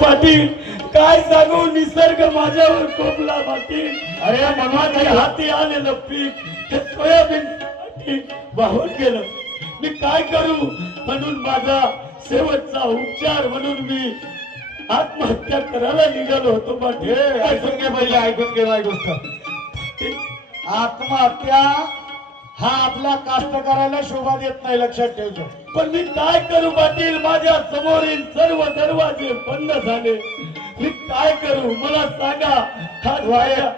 पाटील काय सांगू निसर्ग माझ्यावर कोपला पाटील. अरे माझ्या हाती आलेलं पीक हे सोयाबीन वाहून गेलं. मी काय करू म्हणून माझा शेवटचा उपचार म्हणून मी आत्महत्या करायला निघालो होतो पाटील. ऐकून घे पहिले ऐकून घे गोष्ट. आत्महत्या हा आपला कास्तकाराला शोभा देत नाही लक्षात ठेवतो. पण मी काय करू पाटील? माझ्या समोरील सर्व दरवाजे बंद झाले. मी काय करू? मला सांगा. वाया.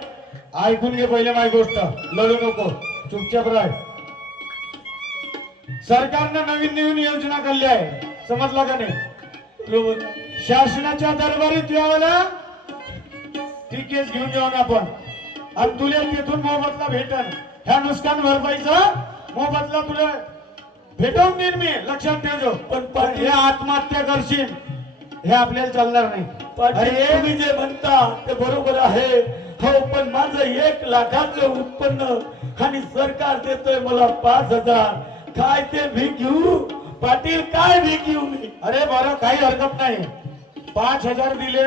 ऐकून घे पहिले माझी गोष्ट. लढू नको. चुपचाप राह. सरकारनं नवीन नवीन योजना काढल्या आहे समजला का नाही? शासनाच्या दरबारीत यावला ती केस घेऊन जाऊ ना आपण. आणि तुला तिथून मोबदला भेटन. ह्या नुकसान भरपाईचा मोबदला तुला भेटवून देईन मी लक्षात ठेवજો पण पण हे आत्महत्या करशील. हे आपल्याला चालणार नाही. अरे तुम्ही जे म्हणता ते बरोबर आहे. हो पण माझं एक लाखाचं उत्पन्न आणि सरकार देतोय मला पाच हजार. काय ते भी घेऊ पाटील काय भी घेऊ मी अरे बरं काही हरकत नाही. पाच हजार दिले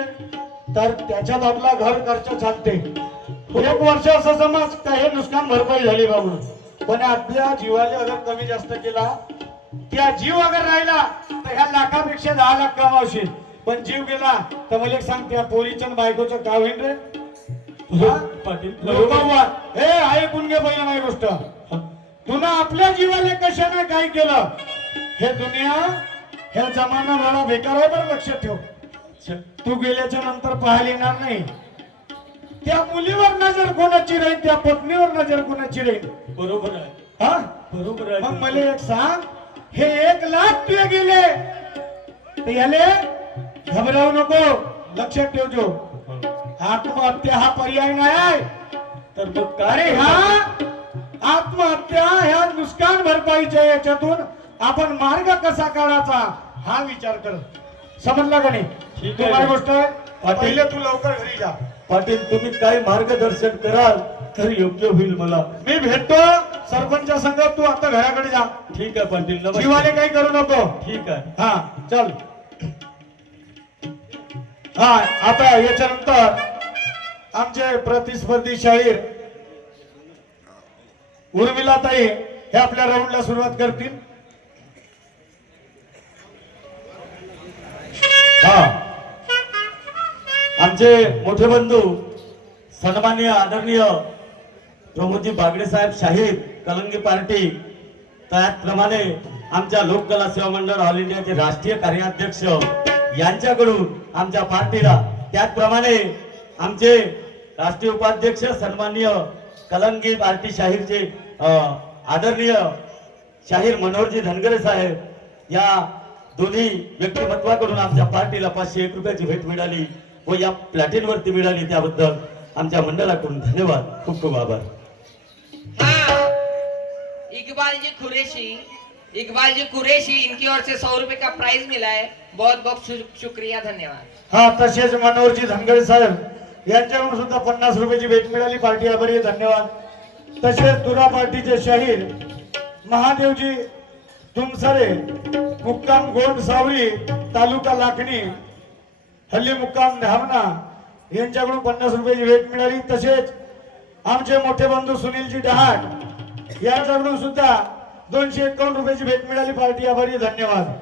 तर त्याच्यात आपला घर खर्च चालते. एक वर्ष असं समज का हे नुकसान भरपाई झाली बाबू पण आपल्या जीवाला अगर कमी जास्त केला त्या जीव अगर राहिला तर ह्या लाखापेक्षा दहा लाख कमावशील. पण जीव गेला तर मला एक सांग त्या पोरीच्या बायकोचं काय होईल रे? हा? हे ऐकून घे पहिलं माझी गोष्ट. तुला आपल्या जीवाला कशाने काय केलं? हे दुनिया हे जमाना बडा बेकार आहे बरं लक्षात ठेव. तू गेल्याच्यानंतर पाहायला येणार नाही. त्या मुलीवर नजर कोणाची राहील त्या पत्नीवर नजर कोणाची राहील बरोबर आहे. हा? बरोबर आहे. मग मला एक सांग हे एक लाख तुझे गेले. तर याले? घबरावू नको लक्षात ठेवजो. आत्महत्या हा पर्याय नाही आहे. तर मग अरे ह्या आत्महत्या ह्या नुकसान भरपाईच्या याच्यातून आपण मार्ग कसा काढायचा हा विचार कर. समजला का नाही? गोष्ट. पहिले तू लवकर घरी जा. पाटील तुम्ही काय मार्गदर्शन कराल तर योग्य होईल मला. मी भेटतो सरपंचा संघ तू आता घराकडे जा. ठीक आहे पाटील. नमस्कार. काही करू नको. ठीक आहे. हा चल. हा आता याच्यानंतर आमचे प्रतिस्पर्धी शाहीर उर्मिला ताई हे आपल्या राऊंडला सुरुवात करतील. आमचे मोठे बंधू सन्मान्य आदरणीय प्रमोदजी बागडे साहेब शाहीर कलंगी पार्टी त्याचप्रमाणे आमच्या लोककला सेवा मंडळ ऑल इंडियाचे राष्ट्रीय कार्याध्यक्ष यांच्याकडून आमच्या पार्टीला त्याचप्रमाणे आमचे राष्ट्रीय उपाध्यक्ष सन्माननीय कलंगी पार्टी शाहीरचे अं, आदरणीय शाहीर मनोहरजी धनगरे साहेब या दोन्ही व्यक्तिमत्वाकडून आमच्या पार्टीला पाचशे एक रुपयाची भेट मिळाली. व या प्लॅटिन वरती मिळाली त्याबद्दल आमच्या मंडळाकडून धन्यवाद. खूप खूप आभार. हाँ. इकबाल जी कुरैशी इकबाल जी कुरैशी इनकी ओर से सौ रुपए का प्राइज मिला है। बहुत बहुत शुक्रिया धन्यवाद। हा तसेच मनोहरजी धनगरे साहेब यांच्याकडून सुद्धा पन्नास रुपयाची भेट मिळाली. पार्टी आभारी धन्यवाद. तसेच दुरा पार्टीचे शाहीर महादेवजी तुमसरे मुक्काम गोंड सावरी तालुका लाखणी हल्ली मुक्काम धावना यांच्याकडून पन्नास रुपयाची भेट मिळाली. तसेच आमचे मोठे बंधू सुनीलजी डहाट यांच्याकडून सुद्धा दोनशे एकावन्न रुपयाची भेट मिळाली. पार्टी आभारी धन्यवाद.